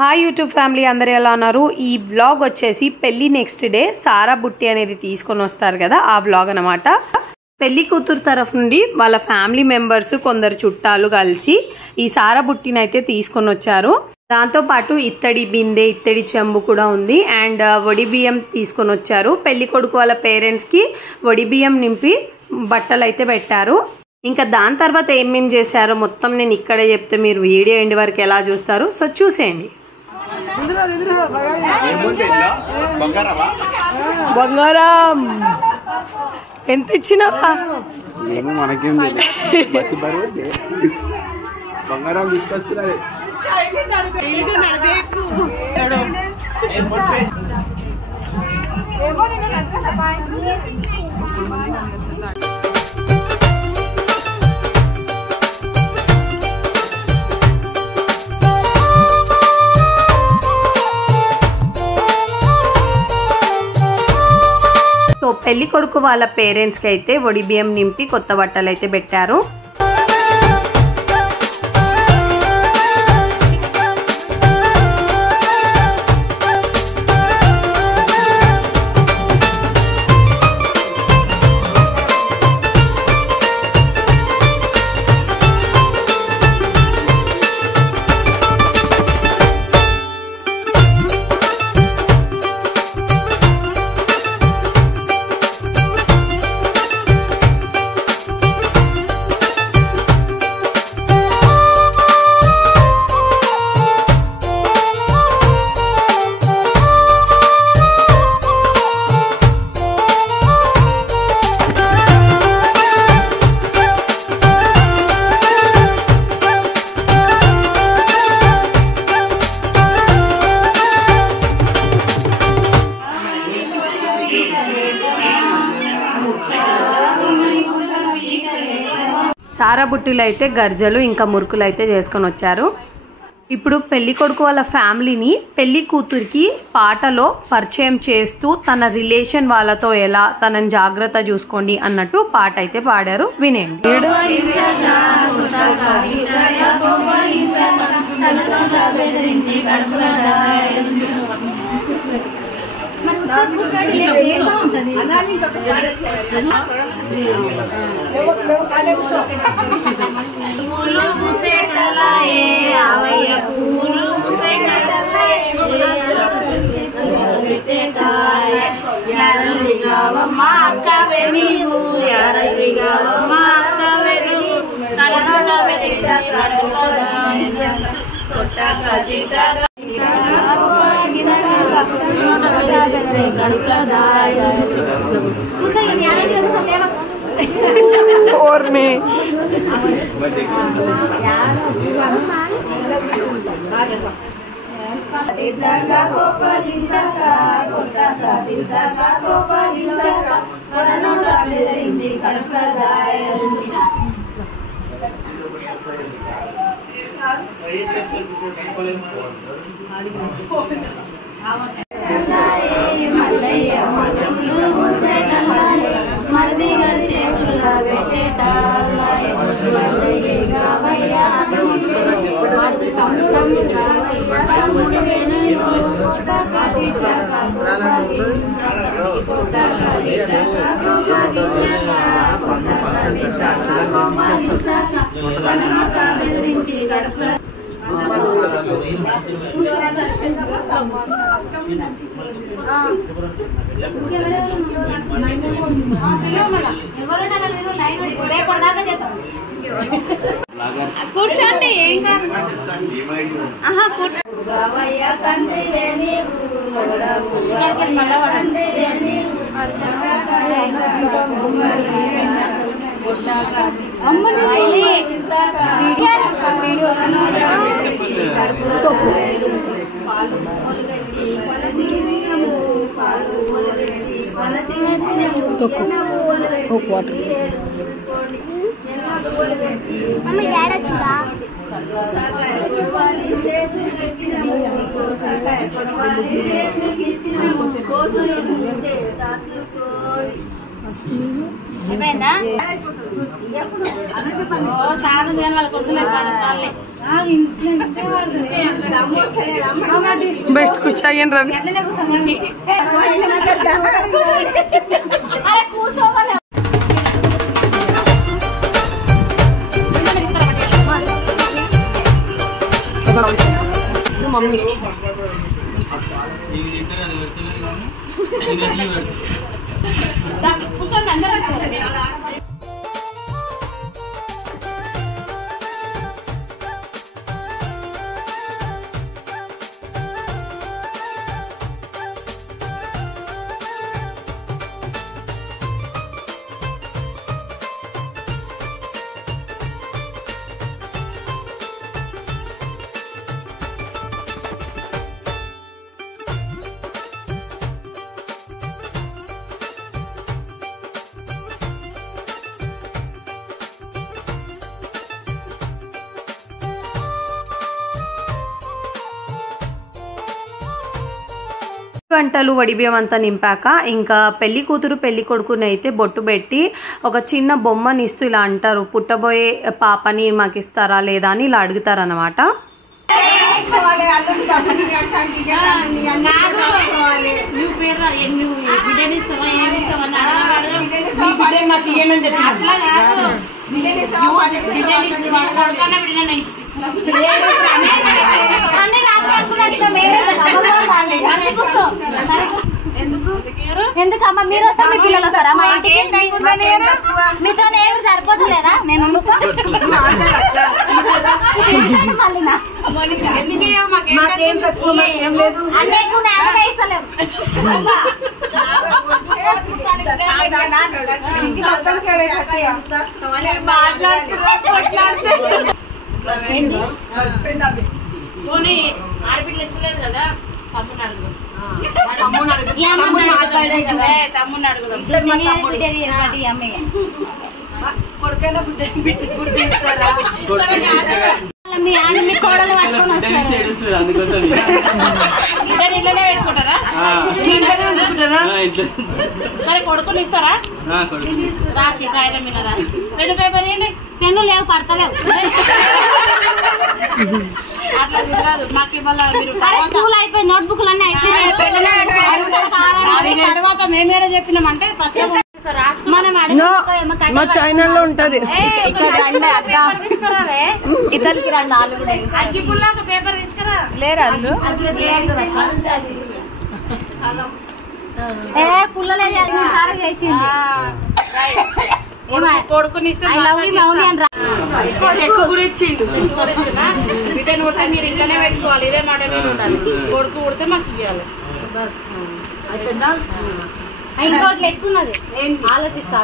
Hi YouTube family అందరూ ఎలా ఉన్నారు? ఈ వ్లాగ్ వచ్చేసి పెళ్లి నెక్స్ట్ డే సారా బుట్టి అనేది తీసుకొని వస్తారు కదా, ఆ వ్లాగ్ అనమాట. పెళ్లి కూతురు తరఫు నుండి వాళ్ళ ఫ్యామిలీ మెంబర్స్ కొందరు చుట్టాలు కలిసి ఈ సారా బుట్టిని అయితే తీసుకొని వచ్చారు. దాంతోపాటు ఇత్తడి బిందె, ఇత్తడి చెంబు కూడా ఉంది. అండ్ వడి బియ్యం తీసుకొని వచ్చారు. పెళ్లి కొడుకు వాళ్ళ పేరెంట్స్కి వడి బియ్యం నింపి బట్టలు అయితే పెట్టారు. ఇంకా దాని తర్వాత ఏమేం చేశారో మొత్తం నేను ఇక్కడే చెప్తే మీరు వీడియో ఎండ్ వరకు ఎలా చూస్తారు, సో చూసేయండి. బంగారం ఎంత ఇచ్చినావా? మనకేం బంగారం తీసుకొస్తున్నా. సో పెళ్లి కొడుకు వాళ్ళ పేరెంట్స్కి అయితే వడి బియ్యం నింపి కొత్త బట్టలు అయితే పెట్టారు. సారా బుట్టిలు అయితే గర్జలు ఇంకా మురుకులు అయితే చేసుకొని వచ్చారు. ఇప్పుడు పెళ్లి కొడుకు వాళ్ళ ఫ్యామిలీని పెళ్లి కూతురికి పాటలో పరిచయం చేస్తూ తన రిలేషన్ వాళ్ళతో ఎలా తనని జాగ్రత్త చూసుకోండి అన్నట్టు పాట అయితే పాడారు, వినండి. और में కూర్చోండి, ఏం కాదు. బెస్ట్ ఖుషి అయ్యాను రవి. మమ్మీ వంటలు వడిబియ్యం అంతా నింపాక ఇంకా పెళ్లి కూతురు పెళ్లి కొడుకుని అయితే బొట్టు పెట్టి ఒక చిన్న బొమ్మని ఇస్తూ ఇలా అంటారు, పుట్టబోయే పాపని మాకు ఇస్తారా లేదా అని ఇలా అడుగుతారు అన్నమాట. ఎందుకమ్మా మీరు వస్తా మీ పిల్లలు వస్తారా మా ఇంటికి? మీతో నేను సరిపోతలేదా? నేను ఆడపిల్లలు ఇస్తలేదు కదా, తమ్ముడు మీ కోడలు పట్టుకొని వస్తారు. ఇట్లనే పెట్టుకుంటారా? సరే కొడుకుని ఇస్తారా? రాసి కాగితం మీద రాసి పెన్ను పేపర్ ఏంటి? పెన్ను లేవు, పడతలేవు. అట్లా కుదరదు మాకు. ఇవాళ మీరు స్కూల్ అయిపోయి నోట్బుక్లు అన్నీ అయిపోయి తర్వాత మేమేడ చెప్పినామంటే మా ఛానల్లో ఉంటది. ఇద్దరికి రండి, నాలుగు అగ్గిపుల్లాగా పేపర్ తీసుకురా. లేరా పుల్లలే చేసింది. కొడుకుని చెక్కు కూడా ఇచ్చిండు. చెక్కు కూడా ఇచ్చిన బిడ్డను కుడితే మీరు ఇంట్లోనే పెట్టుకోవాలి, ఇదే మాట మీద ఉండాలి. కొడుకు కుడితే మాకు ఇవ్వాలి. ఇంకోటి ఎక్కున్నది ఆలోచిస్తా.